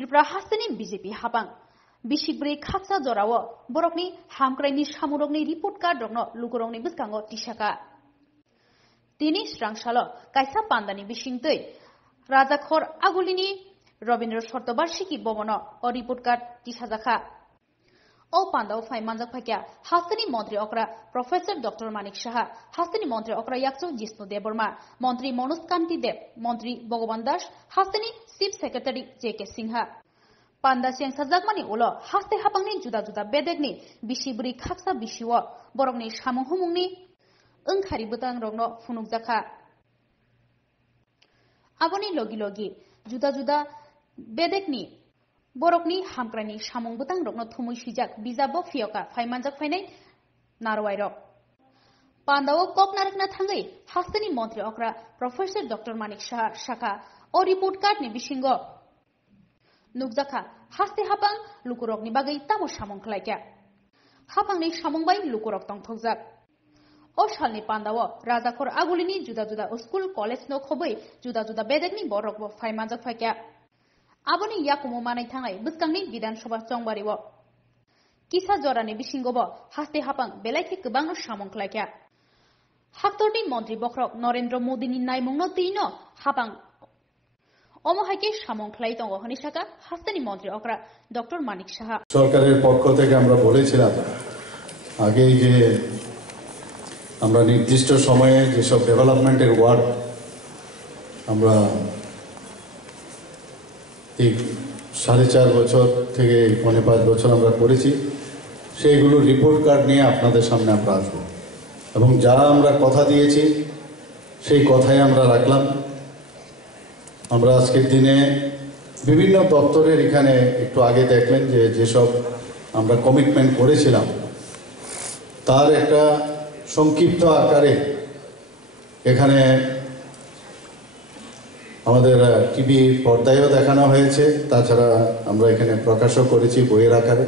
Tripura हास्तेनि BJP हाबां बिसिब्रै खाकसा जराव बरकनि हामक्राइनि सामुरकनि report card रंनो लुगुरंनि बिस्कांगो तिसाका दिनै स्रांसालो कायसा पान्दानि बिसिंतै राजाखर आगुलिनि रवीन्द्र शतबार्षिकी भवन ओ report card तिसाजाखा ओ पान्दाव phi मानजाक फाइक्या हास्तेनि मन्त्री अक्रा प्रोफेसर डॉक्टर मानिक साहा हास्तेनि मन्त्री अक्रा याक्सो जिष्णु देबबर्मा मन्त्री मनोज कान्ति देव मन्त्री भगवान दास हास्तेनि चीफ सेक्रेटारी जेके सिंहा पान्दा सिंह साजाकमानि उलो हास्ते हापांनि जुदा जुदा बेदेगनि बिसिब्रै खाकसा बिसिव बरकनि सामुं हुमुंनि ओंखारि बोतां रंनो फुनुकजाखा आबनि लगी लगी जुदा जुदा बेदेगनि बरकनि हामक्राइनि सामुं बोतां रंनो थुमुइ सिजाक बिजाबो फियका फाइमानजाक फाइनाय नारवाइरक पान्दाव कक नारकना थांगै हास्तेनि मन्त्री अक्रा प्रोफेसर डॉक्टर मानिक साहा शाखा ओ रिपोर्ट कार्डनि बिसिंगो नुकजाखा हास्ते हापां लुकुरकनि बागै तामो सामुं खलायक्या हापांनि सामुं बाय लुकुरक तंथकजाक ओ सालनि पान्दाव राजाखर आगुलिनि जुदा जुदा स्कुल कलेज नो खबै जुदा जुदा बेदेगनि बरकबो फाइमानजाक फाइक्या आबनि याकुमो मानाय थांनाय बिस्कांनि विधानसभा चंबारिव किसा जरानि बिसिंगोबो हास्ते हापां बेलायथि गोबांनो सामुं खलायक्या हाक्तरनि मन्त्री बख्रक नरेन्द्र मोदीनि नायमुंनो तीनो हापां অমহাইকে সামংখলাই দঙ্গ হনিসাকা হাস্তানি মন্ত্রী অকরা ডক্টর মানিক সাহা সরকারের পক্ষ থেকে আমরা বলেছিলাম আগেই যে আমরা নির্দিষ্ট সময়ে যেসব ডেভেলপমেন্টের ওয়ার্ক আমরা এই 4.5 বছর থেকে 5.5 বছর আমরা করেছি সেইগুলো রিপোর্ট কার্ড নিয়ে আপনাদের সামনে আমরা আসব এবং যা আমরা কথা দিয়েছি সেই কথাই আমরা রাখলাম আমরা আজকের দিনে বিভিন্ন দপ্তরের এখানে একটু আগে দেখলেন যে যেসব আমরা কমিটমেন্ট করেছিলাম তার একটা সংক্ষিপ্ত আকারে এখানে আমাদের টিভি পর্দায়ও দেখানো হয়েছে তাছাড়া আমরা এখানে প্রকাশও করেছি বইয়ের আকারে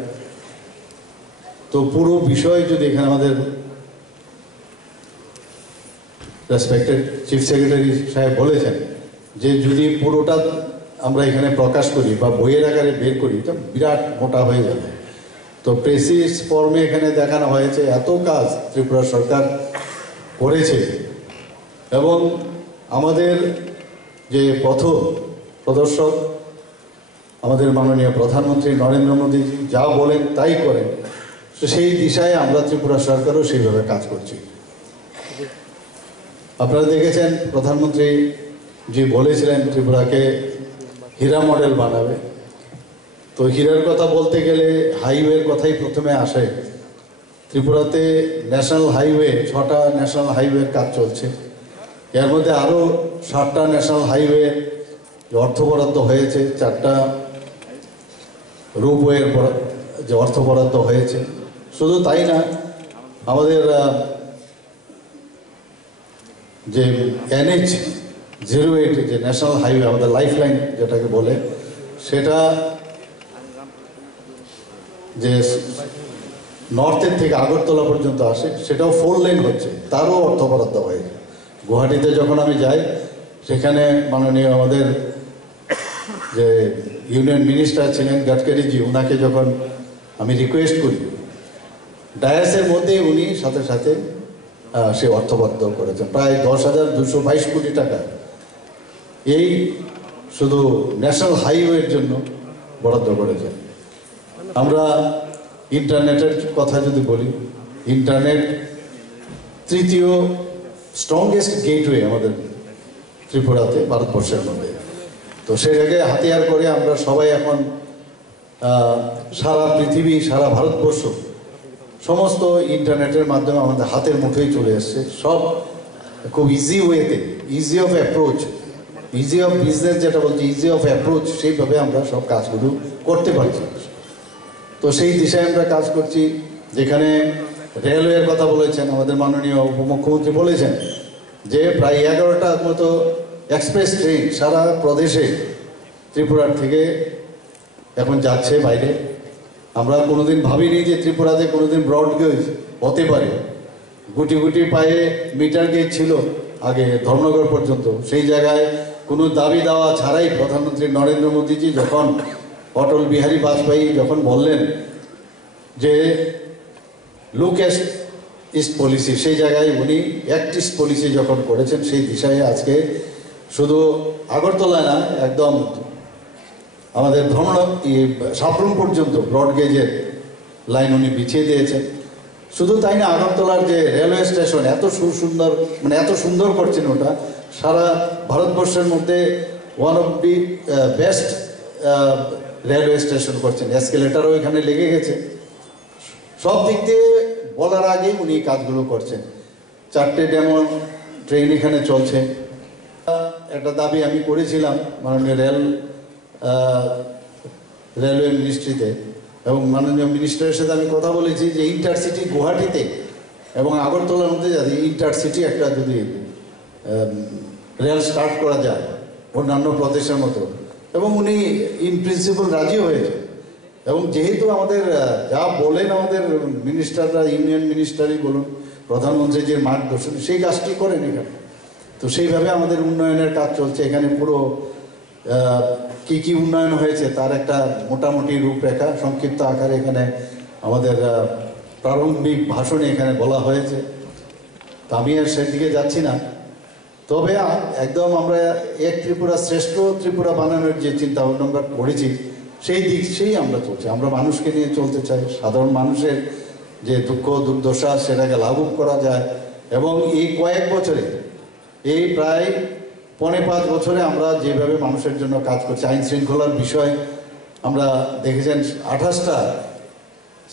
তো পুরো বিষয় যদি এখানে আমাদের রেসপেক্টেড চিফ সেক্রেটারি সাহেব বলেছেন যে যদি পুরোটা আমরা এখানে প্রকাশ করি বা বইয়ের আকারে বের করি এটা বিরাট মোটা হয়ে যাবে তো প্রেসিস ফর্মে এখানে দেখানো হয়েছে এত কাজ ত্রিপুরা সরকার করেছে এবং আমাদের যে পথ প্রদর্শক আমাদের মাননীয় প্রধানমন্ত্রী নরেন্দ্র মোদী যা বলেন তাই করেন তো সেই দিশায় আমরা ত্রিপুরা সরকারও সেইভাবে কাজ করছি আপনারা দেখেছেন প্রধানমন্ত্রী যে বলেছিলেন ত্রিপুরাকে হীরা মডেল বানাবে তো হীরার কথা বলতে গেলে হাইওয়ের কথাই প্রথমে আসে ত্রিপুরাতে ন্যাশনাল হাইওয়ে 6টা ন্যাশনাল হাইওয়ের কাজ চলছে এর মধ্যে আরও 7টা ন্যাশনাল হাইওয়ে অর্থ বরাদ্দ হয়েছে 4টা রোপওয়ের যে অর্থ বরাদ্দ হয়েছে শুধু তাই না আমাদের যে NH-08 যে ন্যাশনাল হাইওয়ে আমাদের লাইফ লাইন যেটাকে বলে সেটা যে নর্থের থেকে আগরতলা পর্যন্ত আসে সেটাও 4 লেন হচ্ছে তারও অর্থ বরাদ্দ হয়েছে গুয়াহাটিতে যখন আমি যাই সেখানে মাননীয় আমাদের যে ইউনিয়ন মিনিস্টার ছিলেন গডকারিজি ওনাকে যখন আমি রিকোয়েস্ট করি ডায়াসের মধ্যে উনি সাথে সাথে সে অর্থ বরাদ্দ করেছেন প্রায় 10,222 কোটি টাকা এই শুধু ন্যাশনাল হাইওয়ের জন্য বরাদ্দ করেছেন আমরা ইন্টারনেটের কথা যদি বলি ইন্টারনেট তৃতীয় স্ট্রংগেস্ট গেটওয়ে আমাদের ত্রিপুরাতে ভারতবর্ষের মধ্যে তো সেটাকে হাতিয়ার করে আমরা সবাই এখন সারা পৃথিবী সারা ভারতবর্ষ সমস্ত ইন্টারনেটের মাধ্যমে আমাদের হাতের মুঠোয় চলে আসছে সব খুব ইজি ওয়েতে easy of approach easy of business যেটা বলছি ইজি অফ অ্যাপ্রোচ সেইভাবে আমরা সব কাজগুলো করতে পারছি তো সেই দিশায় আমরা কাজ করছি যেখানে রেলওয়ের কথা বলেছেন আমাদের মাননীয় উপমুখ্যমন্ত্রী বলেছেন যে প্রায় 11টার মতো এক্সপ্রেস ট্রেন সারা প্রদেশে ত্রিপুরার থেকে এখন যাচ্ছে বাইরে আমরা কোনোদিন ভাবিনি যে ত্রিপুরাতে কোনোদিন ব্রড গেজ হতে পারে গুটি গুটি পায়ে মিটার গেজ ছিল আগে ধর্মনগর পর্যন্ত সেই জায়গায় কোনো দাবি দাওয়া ছাড়াই প্রধানমন্ত্রী নরেন্দ্র মোদীজি যখন অটল বিহারী বাজপেয়ী যখন বললেন যে লুক ইস্ট পলিসি, সেই জায়গায় উনি অ্যাক্ট ইস্ট পলিসি যখন করেছেন, সেই দিশায় আজকে শুধু আগরতলায় না, একদম আমাদের সাবরুম পর্যন্ত ব্রডগেজের লাইন উনি বিছিয়ে দিয়েছেন। শুধু তাই না, আগরতলার যে রেলওয়ে স্টেশন এত সুন্দর, মানে এত সুন্দর করছেন, ওটা সারা ভারতবর্ষের মধ্যে one of the best railway station করছেন। এসকেলেটারও এখানে লেগে গেছে। সব দিক দিয়ে বলার আগে উনি কাজগুলো করছেন। 4টে ডেমো ট্রেন এখানে চলছে। একটা দাবি আমি করেছিলাম মাননীয় রেলওয়ে মিনিস্ট্রিতে, এবং মাননীয় মিনিস্টারের সাথে আমি কথা বলেছি যে ইন্টারসিটি গুয়াহাটিতে এবং আগরতলার মধ্যে যাতে ইন্টারসিটি একটা যদি রেল স্টার্ট করা যায় অন্যান্য প্রদেশের মতো, এবং উনি ইন প্রিন্সিপাল রাজি হয়েছে। এবং যেহেতু আমাদের যা বলেন আমাদের মিনিস্টাররা, ইউনিয়ন মিনিস্টারই বলুন, প্রধানমন্ত্রী যে মার্গদর্শন, সেই কাজটি করেন এখানে। তো সেইভাবে আমাদের উন্নয়নের কাজ চলছে এখানে। পুরো কি কি উন্নয়ন হয়েছে তার একটা মোটামুটি রূপরেখা সংক্ষিপ্ত আকারে এখানে আমাদের প্রারম্ভিক ভাষণে এখানে বলা হয়েছে। তা আমি আর সেদিকে যাচ্ছি না। তবে একদম আমরা এক ত্রিপুরা শ্রেষ্ঠ ত্রিপুরা বানানোর যে চিন্তা ভাবনা আমরা করেছি, সেই আমরা চলছি। আমরা মানুষকে নিয়ে চলতে চাই, সাধারণ মানুষের যে দুঃখ দুর্দশা সেটাকে লাঘব করা যায়। এবং এই কয়েক বছরে, এই প্রায় 4.5 বছরে আমরা যেভাবে মানুষের জন্য কাজ করছি, আইন শৃঙ্খলার বিষয় আমরা দেখেছেন 28টা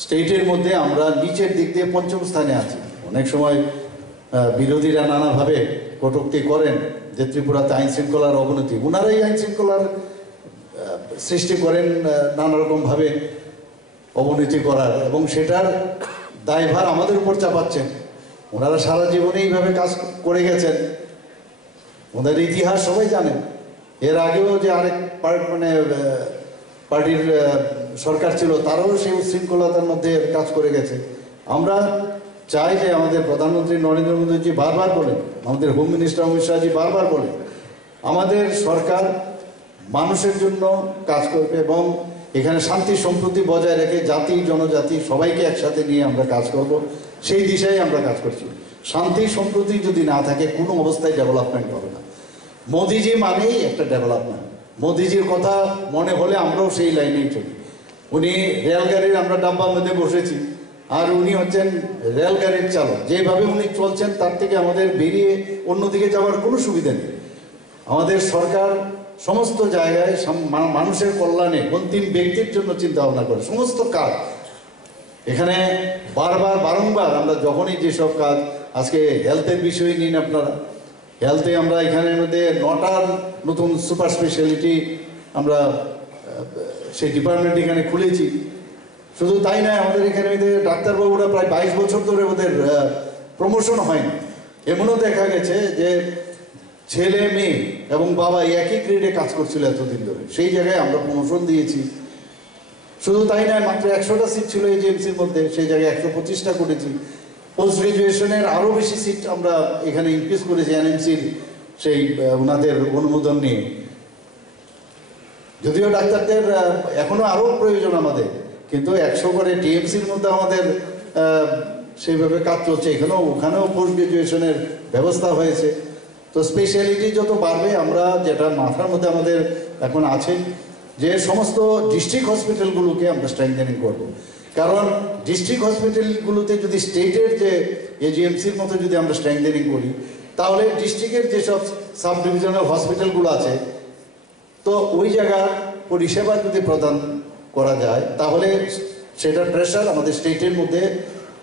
স্টেটের মধ্যে আমরা নিচের দিক দিয়ে 5ম স্থানে আছি। অনেক সময় বিরোধীরা নানাভাবে কটূক্তি করেন যে ত্রিপুরাতে আইন শৃঙ্খলার অবনতি। ওনারাই আইন শৃঙ্খলার সৃষ্টি করেন নানা রকমভাবে অবনতি করার, এবং সেটার দায়ভার আমাদের উপর চাপাচ্ছেন। ওনারা সারা জীবনে এইভাবে কাজ করে গেছেন, ওদের ইতিহাস সবাই জানেন। এর আগেও যে আরেক পার্টির সরকার ছিল, তারাও সেই উচ্ছৃঙ্খলতার মধ্যে কাজ করে গেছে। আমরা চাই যে আমাদের প্রধানমন্ত্রী নরেন্দ্র মোদীজি বারবার বলেন, আমাদের হোম মিনিস্টার অমিত শাহজি বারবার বলেন, আমাদের সরকার মানুষের জন্য কাজ করবে এবং এখানে শান্তি সম্প্রীতি বজায় রেখে জাতি জনজাতি সবাইকে একসাথে নিয়ে আমরা কাজ করব। সেই দিশায় আমরা কাজ করছি। শান্তি সম্প্রীতি যদি না থাকে কোনো অবস্থায় ডেভেলপমেন্ট হবে না। মোদিজি মানেই একটা ডেভেলপমেন্ট। মোদিজির কথা মনে হলে আমরাও সেই লাইনেই চলি। উনি রেলগাড়ির, আমরা ডাব্বার মধ্যে বসেছি, আর উনি হচ্ছেন রেলগাড়ির চালক। যেভাবে উনি চলছেন তার থেকে আমাদের বেরিয়ে অন্যদিকে যাওয়ার কোনো সুবিধা নেই। আমাদের সরকার সমস্ত জায়গায় মানুষের কল্যাণে, অন্তিম ব্যক্তির জন্য চিন্তা ভাবনা করে সমস্ত কাজ। এখানে বারংবার আমরা যখনই যেসব কাজ, আজকে হেলথের বিষয় নিন আপনারা, হেলথে আমরা এখানের মধ্যে 9টার নতুন সুপার স্পেশালিটি আমরা সেই ডিপার্টমেন্ট এখানে খুলেছি। শুধু তাই নয়, আমাদের এখানে ডাক্তারবাবুরা প্রায় 22 বছর ধরে ওদের প্রমোশন হয়নি। এমনও দেখা গেছে যে ছেলে মেয়ে এবং বাবা একই গ্রেডে কাজ করছিল এতদিন ধরে, সেই জায়গায় আমরা প্রমোশন দিয়েছি। শুধু তাই নয়, মাত্র 100টা সিট ছিল এজিএমসির মধ্যে, সেই জায়গায় 125টা করেছি। পোস্ট গ্রাজুয়েশনের আরও বেশি সিট আমরা এখানে ইনক্রিজ করেছি এনএমসির সেই ওনাদের অনুমোদন নিয়ে। যদিও ডাক্তারদের এখনো আরও প্রয়োজন আমাদের, কিন্তু 100 করে টিএমসির মধ্যে আমাদের সেইভাবে কাজ চলছে। ওখানেও পোস্ট গ্রাজুয়েশনের ব্যবস্থা হয়েছে। তো স্পেশালিটি যত বাড়বে, আমরা যেটা মাথার মধ্যে আমাদের এখন আছে যে সমস্ত ডিস্ট্রিক্ট হসপিটালগুলোকে আমরা স্ট্রেংথেনিং করব। কারণ ডিস্ট্রিক্ট হসপিটালগুলোতে যদি স্টেটের যে এজিএমসির মতো যদি আমরা স্ট্রেংথেনিং করি, তাহলে ডিস্ট্রিক্টের যেসব সাব ডিভিশনাল হসপিটালগুলো আছে, তো ওই জায়গার পরিষেবা যদি প্রদান করা যায়, তাহলে সেটার প্রেশার আমাদের স্টেটের মধ্যে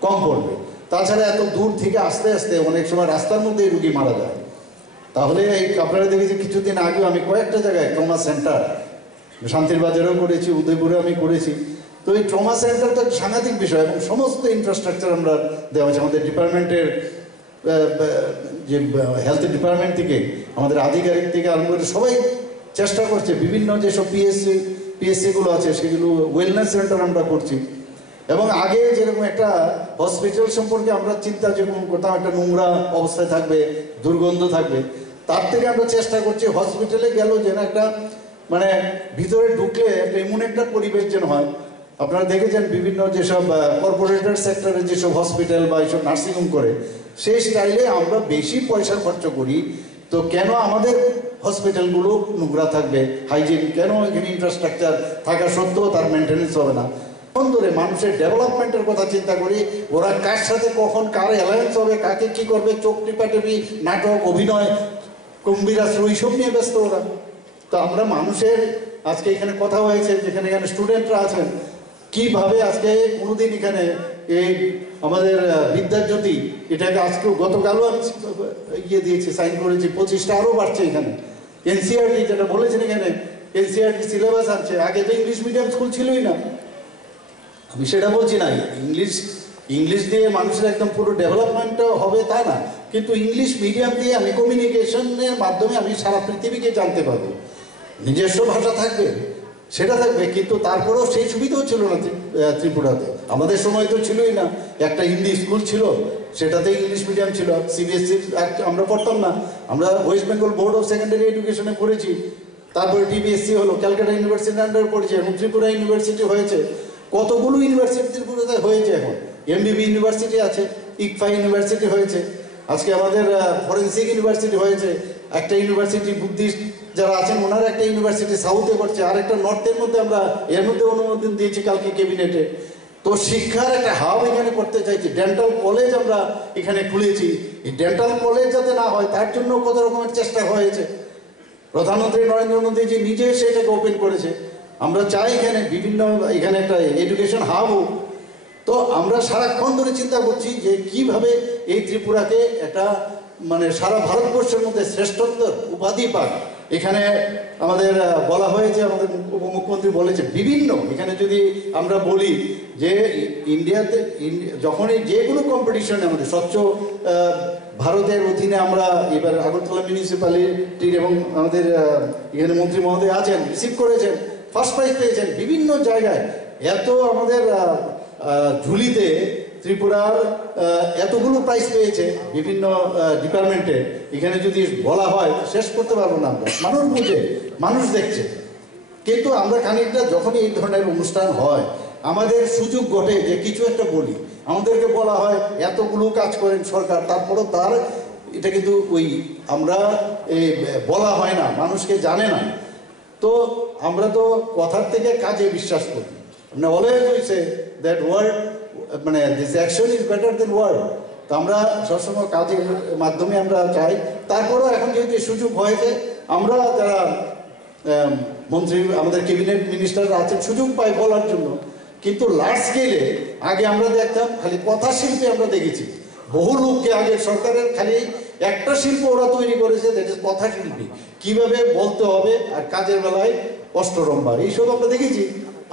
কম পড়বে। তাছাড়া এত দূর থেকে আস্তে আস্তে অনেক সময় রাস্তার মধ্যেই রুগী মারা যায়। তাহলে এই আপনারা দেখেছি কিছুদিন আগেও আমি কয়েকটা জায়গায় ট্রমা সেন্টার, শান্তির বাজারেও করেছি, উদয়পুরেও আমি করেছি। তো এই ট্রমা সেন্টারটা সাংঘাতিক বিষয়, এবং সমস্ত ইনফ্রাস্ট্রাকচার আমরা দেওয়া হয়েছে। আমাদের ডিপার্টমেন্টের যে হেলথ ডিপার্টমেন্ট থেকে, আমাদের আধিকারিক থেকে আরম্ভ করে সবাই চেষ্টা করছে। বিভিন্ন যেসব পিএসসিগুলো আছে সেগুলো ওয়েলনেস সেন্টার আমরা করছি। এবং আগে যেরকম একটা হসপিটাল সম্পর্কে আমরা চিন্তা যেরকম করতাম, একটা নোংরা অবস্থায় থাকবে, দুর্গন্ধ থাকবে, তার থেকে আমরা চেষ্টা করছি হসপিটালে গেলেও যেন একটা মানে ভিতরে ঢুকলে একটা এমন একটা পরিবেশ যেন হয়। আপনারা দেখেছেন বিভিন্ন যেসব কর্পোরেটর সেক্টরে যেসব হসপিটাল বা এইসব নার্সিংহোম করে, সেই স্টাইলে আমরা বেশি পয়সা খরচ করি। তো কেন আমাদের হসপিটালগুলো নোংরা থাকবে, হাইজিন কেন, এখানে ইনফ্রাস্ট্রাকচার থাকা সত্ত্বেও তার মেনটেন্যান্স হবে না? ধরে মানুষের ডেভেলপমেন্টের কথা চিন্তা করি, ওরা কার সাথে কখন কার অ্যালায়েন্স হবে, কাকে কি করবে, চোখ টিপাটিপি, নাটক, অভিনয়, কুম্ভীরাশ্র, এইসব নিয়ে ব্যস্ত ওরা। তো আমরা মানুষের আজকে এখানে কথা হয়েছে, যেখানে এখানে স্টুডেন্টরা আছেন, কিভাবে আজকে কোনোদিন এখানে এই আমাদের বিদ্যাজ্যোতি, এটাকে আজকেও গতকালও আমি ইয়ে দিয়েছি, সাইন করেছি, 25টা আরও বাড়ছে এখানে। এনসিআরটি যেটা বলেছেন এখানে, এনসিআরটি সিলেবাস আছে, আগে তো ইংলিশ মিডিয়াম স্কুল ছিলই না। আমি সেটা বলছি না, ইংলিশ দিয়ে মানুষের একদম পুরো ডেভেলপমেন্ট হবে তা না, কিন্তু ইংলিশ মিডিয়াম দিয়ে আমি কমিউনিকেশনের মাধ্যমে আমি সারা পৃথিবীকে জানতে পারবো। নিজস্ব ভাষা থাকবে, সেটা থাকবে, কিন্তু তারপরেও সেই সুবিধাও ছিল না ত্রিপুরাতে। আমাদের সময় তো ছিলই না। একটা হিন্দি স্কুল ছিল, সেটাতে ইংলিশ মিডিয়াম ছিল, সিবিএসসি আমরা পড়তাম না। আমরা West Bengal board of secondary এডুকেশনে পড়েছি, তারপরে টিবিএসসি হলো, ক্যালকাটা ইউনিভার্সিটির আন্ডারে পড়েছে, এবং ত্রিপুরা ইউনিভার্সিটি হয়েছে। কতগুলো ইউনিভার্সিটি ত্রিপুরাতে হয়েছে, এখন এমবিবি ইউনিভার্সিটি আছে, ইকফা ইউনিভার্সিটি হয়েছে, আজকে আমাদের ফরেন্সিক ইউনিভার্সিটি হয়েছে, একটা ইউনিভার্সিটি বুদ্ধিস্ট যারা আছেন ওনারা একটা ইউনিভার্সিটি সাউথে করছে, আর একটা নর্থের মধ্যে আমরা এর মধ্যে অনুমোদন দিয়েছি কালকে ক্যাবিনেটে। তো শিক্ষার একটা হাব এখানে করতে চাইছি। ডেন্টাল কলেজ আমরা এখানে খুলেছি, এই ডেন্টাল কলেজ যাতে না হয় তার জন্য কত রকমের চেষ্টা হয়েছে। প্রধানমন্ত্রী নরেন্দ্র মোদীজি নিজে সেটাকে ওপেন করেছে। আমরা চাই এখানে এখানে একটা এডুকেশন হাব হোক। তো আমরা সারাক্ষণ ধরে চিন্তা করছি যে কিভাবে এই ত্রিপুরাকে একটা মানে সারা ভারতবর্ষের মধ্যে শ্রেষ্ঠত্বের উপাধি পাক। এখানে আমাদের বলা হয়েছে, আমাদের উপমুখ্যমন্ত্রী বলেছে বিভিন্ন, এখানে যদি আমরা বলি যে ইন্ডিয়াতে যখনই যে কোনো কম্পিটিশনে আমাদের স্বচ্ছ ভারতের অধীনে আমরা এবার আগরতলা মিউনিসিপ্যালিটির এবং আমাদের এখানে মন্ত্রী মহোদয় আছেন, রিসিভ করেছেন, ফার্স্ট প্রাইজ পেয়েছেন বিভিন্ন জায়গায়। এত আমাদের ঝুলিতে ত্রিপুরার এতগুলো প্রাইজ পেয়েছে বিভিন্ন ডিপার্টমেন্টে, এখানে যদি বলা হয় শেষ করতে পারবো না। আমরা মানুষ বুঝে, মানুষ দেখছে, কিন্তু আমরা খানিকটা যখনই এই ধরনের অনুষ্ঠান হয় আমাদের সুযোগ ঘটে যে কিছু একটা বলি। আমাদেরকে বলা হয় এতগুলো কাজ করেন সরকার, তারপরও তার এটা কিন্তু ওই আমরা বলা হয় না, মানুষকে জানে না। তো আমরা তো কথার থেকে কাজে বিশ্বাস করি। আমরা always we say that word মানে this action is better than word. তো আমরা সবসময় কাজের মাধ্যমে আমরা চাই। তারপরেও এখন যেহেতু সুযোগ হয়েছে, আমরা যারা মন্ত্রী আমাদের ক্যাবিনেট মিনিস্টাররা আছেন সুযোগ পাই বলার জন্য। কিন্তু লার্জ স্কেলে আগে আমরা দেখতাম খালি কথা শিল্পে আমরা দেখেছি বহু লোককে, আগে সরকারের খালি একটা শিল্প ওরা তৈরি করেছে, দ্যাট ইজ কথা শিল্পী, কিভাবে বলতে হবে, আর কাজের বেলায় অষ্টরম্ভা, এইসব আমরা দেখেছি।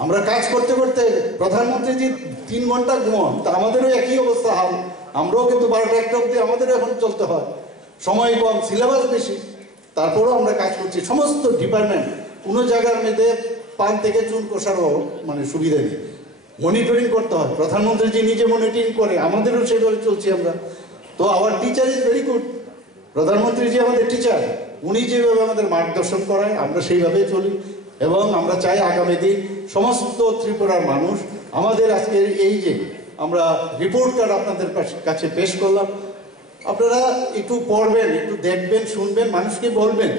আমরা কাজ করতে করতে প্রধানমন্ত্রী যে 3 ঘন্টা ঘুমান, তা আমাদেরও একই অবস্থা হাল। আমরাও কিন্তু 12টা 1টা অব্দি আমাদেরও এখন চলতে হয়, সময় কম, সিলেবাস বেশি, তারপরেও আমরা কাজ করছি। সমস্ত ডিপার্টমেন্ট কোনো জায়গার মধ্যে পান থেকে চুন কষারও মানে সুবিধা নেই, মনিটরিং করতে হয়। প্রধানমন্ত্রী নিজে মনিটরিং করে, আমাদেরও সেভাবে চলছি আমরা। তো our teacher is very good. প্রধানমন্ত্রী আমাদের টিচার, উনি যেভাবে আমাদের মার্গদর্শন করায় আমরা সেইভাবেই চলি। এবং আমরা চাই আগামী দিন সমস্ত ত্রিপুরার মানুষ আমাদের আজকের এই যে আমরা রিপোর্ট কার্ড আপনাদের কাছে পেশ করলাম, আপনারা একটু পড়বেন, একটু দেখবেন, শুনবেন, মানুষকে বলবেন।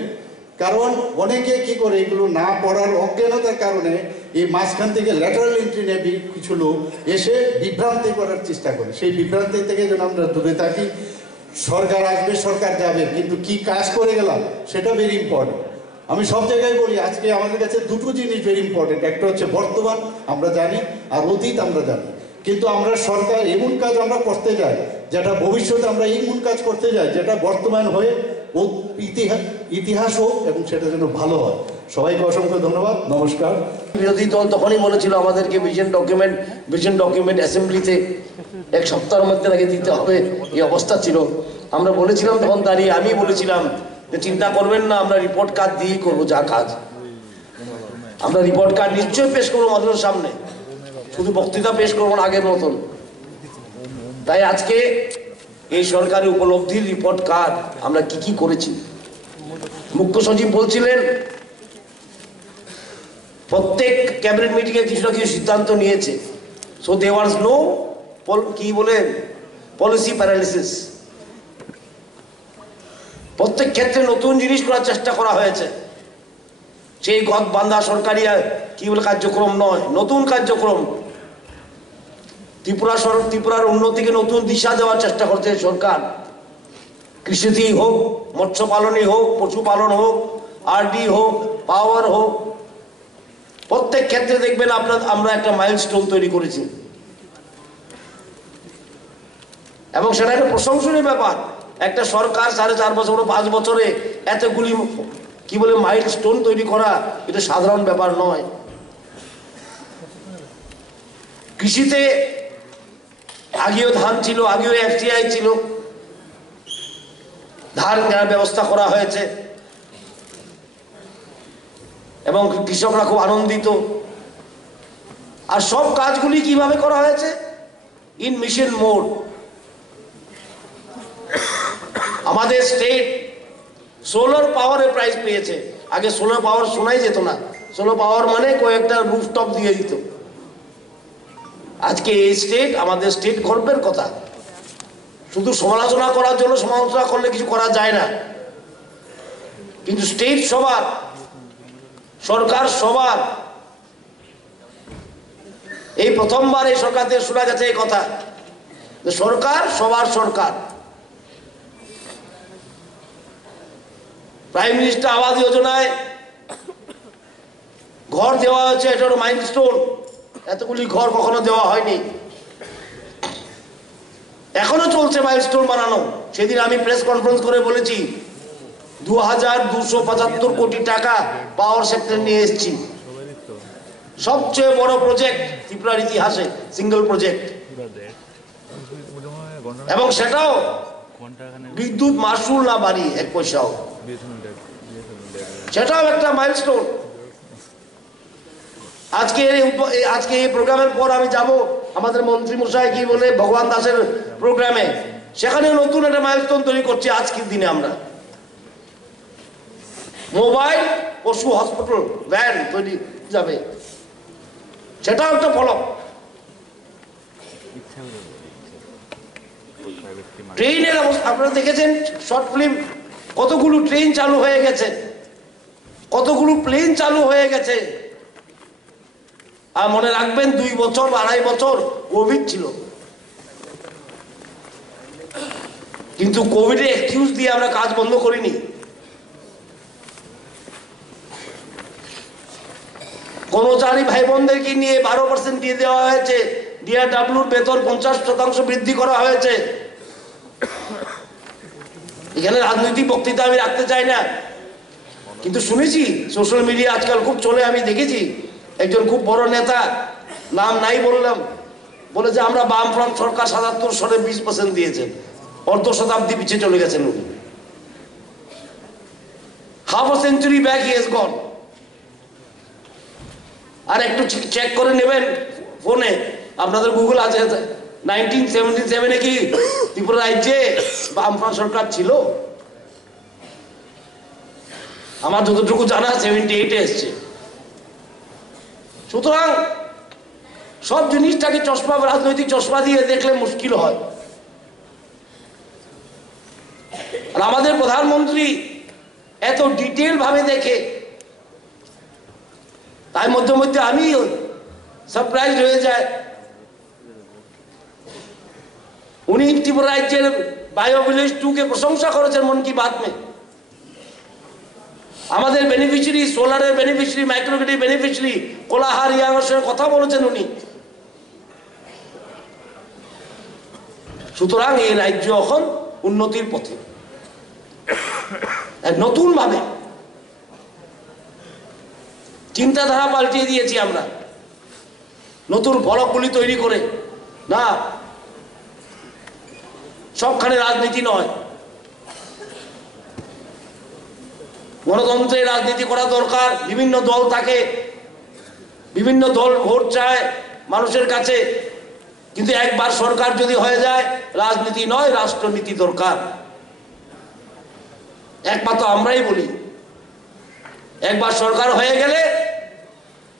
কারণ অনেকে কি করে এগুলো না পড়ার অজ্ঞানতার কারণে এই মাঝখান থেকে ল্যাটারাল এন্ট্রি নেয় কিছু লোক এসে বিভ্রান্তি করার চেষ্টা করে। সেই বিভ্রান্তি থেকে যেন আমরা দূরে থাকি। সরকার আসবে, সরকার যাবে, কিন্তু কি কাজ করে গেলাম সেটা ভেরি ইম্পর্টেন্ট। আমি সব জায়গায় বলি আজকে আমাদের কাছে দুটো জিনিস ভেরি ইম্পর্টেন্ট। একটা হচ্ছে বর্তমান আমরা জানি, আর অতীত আমরা জানি। কিন্তু আমরা সরকার এমন কাজ আমরা করতে যাই যেটা ভবিষ্যতে আমরা এমন কাজ করতে যাই যেটা বর্তমান হয়ে ইতিহাস হোক এবং সেটা যেন ভালো হয়। সবাইকে অসংখ্য ধন্যবাদ, নমস্কার। বিরোধী দল তখনই বলেছিল আমাদেরকে ভিশন ডকুমেন্ট অ্যাসেম্বলিতে 1 সপ্তাহের মধ্যে নাকি দিতে হবে, এই অবস্থা ছিল। আমরা বলেছিলাম তখন দাঁড়িয়ে, আমি বলেছিলাম যে চিন্তা করবেন না, আমরা রিপোর্ট কার্ড দিয়েই করবো যা কাজ। আমরা রিপোর্ট কার্ড নিশ্চয়ই পেশ করবো মানুষের সামনে, শুধু বক্তৃতা পেশ করবো না আগের মতন। তাই আজকে এই সরকারের উপলব্ধির রিপোর্ট কার্ড আমরা কি কি করেছি। মুখ্য সচিব বলছিলেন প্রত্যেক ক্যাবিনেট মিটিংয়ে কিছু না কিছু সিদ্ধান্ত নিয়েছে। সো দেয়ার ওয়াজ নো কি বলে পলিসি প্যারালিসিস। প্রত্যেক ক্ষেত্রে নতুন জিনিস করার চেষ্টা করা হয়েছে। সেই গদ বান্ধা সরকারি কি বলে কার্যক্রম নয়, নতুন কার্যক্রম। ত্রিপুরার উন্নতিকে নতুন দিশা দেওয়ার চেষ্টা করছে সরকার। কৃষিতেই হোক, মৎস্য পালনই হোক, পশুপালন হোক, আরডি হোক, পাওয়ার হোক, প্রত্যেক ক্ষেত্রে দেখবেন আমরা একটা মাইলস্টোন তৈরি করেছি এবং সেটা একটা প্রশংসনীয় ব্যাপার। একটা সরকার 4.5 বছর 5 বছরে এতগুলি কি বলে মাইলস্টোন তৈরি করা এটা সাধারণ ব্যাপার নয়। কৃষিতে আগেও ধান ছিল, আগেও এফটিআই ছিল, ধান কেনার ব্যবস্থা করা হয়েছে এবং কৃষকরা খুব আনন্দিত। আর সব কাজগুলি কিভাবে করা হয়েছে? In mission mode. আমাদের স্টেট সোলার পাওয়ারের প্রাইজ পেয়েছে। আগে সোলার পাওয়ার শোনাই যেত না। সোলার পাওয়ার মানে কয়েকটা রুফটপ দিয়ে দিত। আজকে এই স্টেট, আমাদের স্টেট গর্বের কথা। শুধু সমালোচনা করার জন্য সমালোচনা করলে কিছু করা যায় না, কিন্তু স্টেট সবার, সরকার সবার। এই প্রথমবার এই সরকার থেকে শোনা গেছে এই কথা যে সরকার সবার সরকার। প্রাইম মিনিস্টার আবাস যোজনায় ঘর দেওয়া হয়েছে, এটা হলো মাইলস্টোন। এতগুলি ঘর কখনো দেওয়া হয়নি, এখনো চলছে মাইলস্টোন বানানো। সেদিন আমি প্রেস কনফারেন্স করে বলেছি 2275 কোটি টাকা পাওয়ার সেক্টর নিয়ে এসেছি। সবচেয়ে বড় প্রজেক্ট ত্রিপুরার ইতিহাসে, সিঙ্গেল প্রজেক্ট, এবং সেটাও বিদ্যুৎ মাসুল না বাড়ি 1 পয়সাও। সেটাও একটা মাইলস্টোন। আজকে এই প্রোগ্রামের পর আমি যাব আমাদের মন্ত্রী মশাই কি বলে ভগবান দাসের প্রোগ্রামে, সেখানে নতুন একটা মাইলস্টোন তৈরি করছি আজকের দিনে আমরা। মোবাইল পশু হসপিটাল ভ্যান তৈরি যাবে, সেটাও একটা ফলক। ট্রেনের অবস্থা আপনারা দেখেছেন, শর্ট ফিল্ম, কতগুলো ট্রেন চালু হয়ে গেছে, কতগুলো প্লেন চালু হয়ে গেছে। আর মনে রাখবেন 2 বছর 2.5 বছর কোভিড ছিল, কিন্তু কোভিডের এক্সকিউজ দিয়ে আমরা কাজ বন্ধ করিনি। কর্মচারী ভাই বোনদেরকে নিয়ে 12% দিয়ে দেওয়া হয়েছে। ডিআরডব্লিউর বেতন 50% বৃদ্ধি করা হয়েছে। এখানে রাজনৈতিক বক্তৃতা আমি রাখতে চাই না, কিন্তু শুনেছি সোশ্যাল মিডিয়া আজকাল খুব চলে, আমি দেখেছি একজন খুব বড় নেতা, নাম নাই বললাম, বলে যে আমরা বামফ্রন্ট সরকার 77 সালে 20% দিয়েছেন, অর্ধ শতাব্দী পিছিয়ে চলে গেছেন উনি। Half a century back he has gone. আর একটু চেক করে নেবেন ফোনে, আপনাদের গুগল আছে, 1977 কি ত্রিপুরা রাজ্যে বামফ্রন্ট সরকার ছিল? আমার যতটুকু জানা 78 এসছে। সুতরাং সব জিনিসটাকে চশমা, রাজনৈতিক চশমা দিয়ে দেখলে মুশকিল হয়। আর আমাদের প্রধানমন্ত্রী এত ডিটেল ভাবে দেখে, তাই মধ্যে মধ্যে আমি সারপ্রাইজ হয়ে যায়। উনি ত্রিপুরা রাজ্যের বায়োভিলেজ 2 কে প্রশংসা করেছেন মন কি বাত মে। আমাদের বেনিফিশিয়ারি, সোলারের বেনিফিশিয়ারি, মাইক্রোক্রেডিট বেনিফিশিয়ারি কোলাহার ইয়াংয়ের সঙ্গে কথা বলেছেন উনি। সুতরাং এই রাজ্য এখন উন্নতির পথে। নতুন ভাবে চিন্তাধারা পাল্টিয়ে দিয়েছি আমরা, নতুন ফলকগুলি তৈরি করে। না, সবখানে রাজনীতি নয়, গণতন্ত্রের রাজনীতি করা দরকার। বিভিন্ন দল থাকে, বিভিন্ন দল ভোট চায় মানুষের কাছে, কিন্তু একবার সরকার যদি হয়ে যায়, রাজনীতি নয় রাষ্ট্রনীতি দরকার। একমাত্র আমরাই বলি, একবার সরকার হয়ে গেলে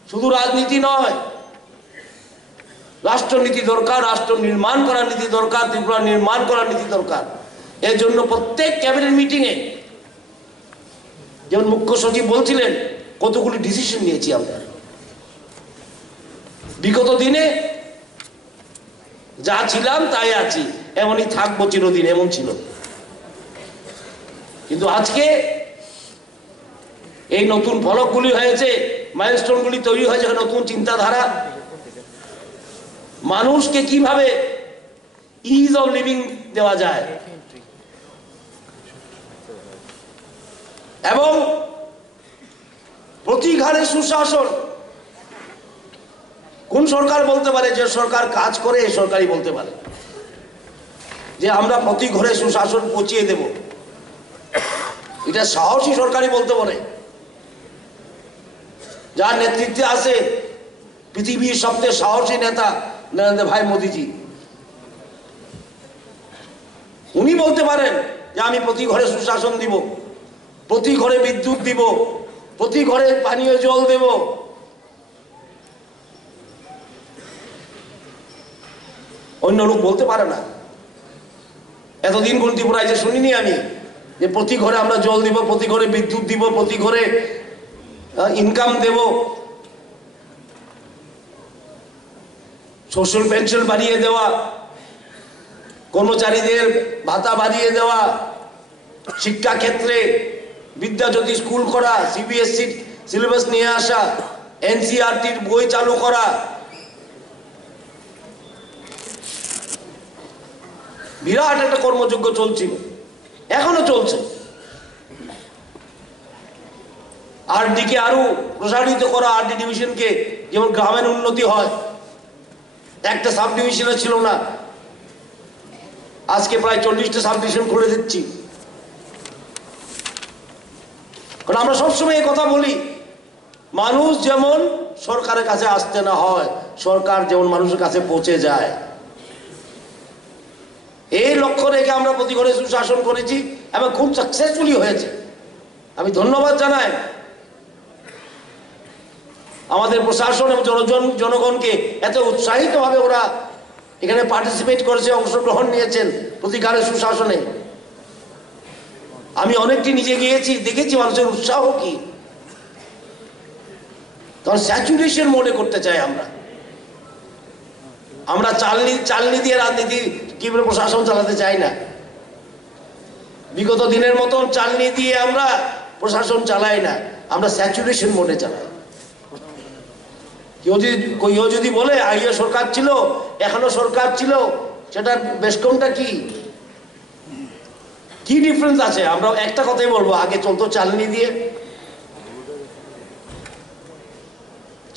শুধু রাজনীতি নয়, রাষ্ট্রনীতি দরকার, রাষ্ট্র নির্মাণ করার নীতি দরকার, ত্রিপুরা নির্মাণ করার নীতি দরকার। এর জন্য প্রত্যেক ক্যাবিনেট মিটিংয়ে, যেমন মুখ্য সচিব বলছিলেন, কতগুলি ডিসিশন নিয়েছি আমরা। বিগত দিনে যা ছিলাম তাই আছি, এমনই থাকবো চিরদিন, এমন ছিল। কিন্তু আজকে এই নতুন ফলকগুলি হয়েছে, মাইলস্টোনগুলি তৈরি হয়েছে, নতুন চিন্তাধারা, মানুষকে কিভাবে ইজ অফ লিভিং দেওয়া যায় এবং প্রতি ঘরে সুশাসন। কোন সরকার বলতে পারে যে সরকার কাজ করে? এই সরকারই বলতে পারে যে আমরা প্রতি ঘরে সুশাসন পৌঁছিয়ে দেব। এটা সাহসী সরকারই বলতে পারে, যার নেতৃত্বে আছে পৃথিবীর সবচেয়ে সাহসী নেতা নরেন্দ্র ভাই মোদীজি। উনি বলতে পারেন যে আমি প্রতি ঘরে সুশাসন দিব, প্রতি ঘরে বিদ্যুৎ দিব, প্রতি ঘরে পানীয় জল দেব। অন্য লোক বলতে পারে না। এতদিন কোন ত্রিপুরায় যে শুনিনি আমি যে প্রতি ঘরে আমরা জল দিব, প্রতি ঘরে বিদ্যুৎ দিব, প্রতি ঘরে ইনকাম দেব, সোশ্যাল পেনশন বাড়িয়ে দেওয়া, কর্মচারীদের ভাতা বাড়িয়ে দেওয়া, শিক্ষা ক্ষেত্রে বিদ্যাজ্যোতি স্কুল করা, সিবিএসসি সিলেবাস নিয়ে আসা, এনসিইআরটির বই চালু করা, বিরাট একটা কর্মযজ্ঞ চলছিল, এখনো চলছে। আরডিকে আরো প্রসারিত করা, আরডি ডিভিশনকে, যেমন গ্রামের উন্নতি হয়। একটা সাব ডিভিশনে ছিল না, আজকে প্রায় 40টা সাব ডিভিশন খুলে দিচ্ছি। কারণ আমরা সবসময় এই কথা বলি, মানুষ যেমন সরকারের কাছে আসতে না হয়, সরকার যেমন মানুষের কাছে পৌঁছে যায়, এই লক্ষ্য রেখে আমরা প্রতি ঘরে সুশাসন করেছি এবং খুব সাকসেসফুলি হয়েছে। আমি ধন্যবাদ জানাই আমাদের প্রশাসন এবং জনগণকে, এত উৎসাহিতভাবে ওরা এখানে পার্টিসিপেট করেছে, অংশগ্রহণ নিয়েছেন প্রতি ঘরে সুশাসনে। আমি অনেকটি নিজে গিয়েছি, দেখেছি মানুষের উৎসাহ কি। তখন স্যাচুরেশন মোডে করতে চাই আমরা চালনি দিয়ে রাজনীতি কিভাবে প্রশাসন চালাতে চাই না। বিগত দিনের মতন চালনি দিয়ে আমরা প্রশাসন চালাই না, আমরা স্যাচুরেশন মোডে চালাই। কেউ যদি বলে আগে সরকার ছিল, এখনো সরকার ছিল, সেটার বেশকমটা কি ডিফারেন্স আছে? আমরা একটা কথাই বলবো, আগে চলতো চালনি দিয়ে,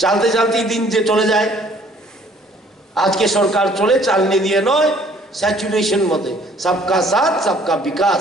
চালতে চালতেই দিন যে চলে যায়। আজকে সরকার চলে চালনি দিয়ে নয়, স্যাচুরেশন মতে, সবকা সাথ সবকা বিকাশ।